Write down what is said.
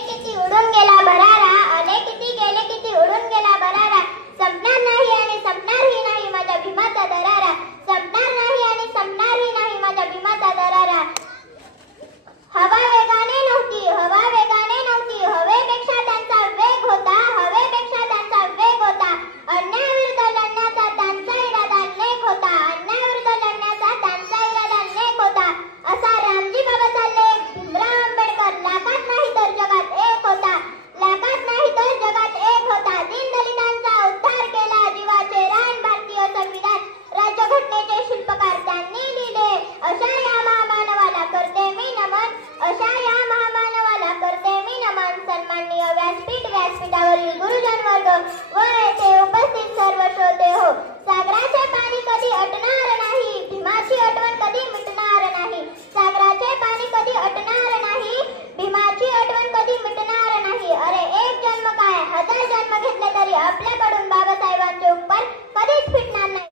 किती उडून गेला भरारा, आले किती गेले किती उडून गेला भरारा. संपणार नाही आणि संपणारही नाही माझ्या भीमाचा दरारा. संपणार नाही आणि संपणारही नाही माझ्या भीमाचा दरारा. हवा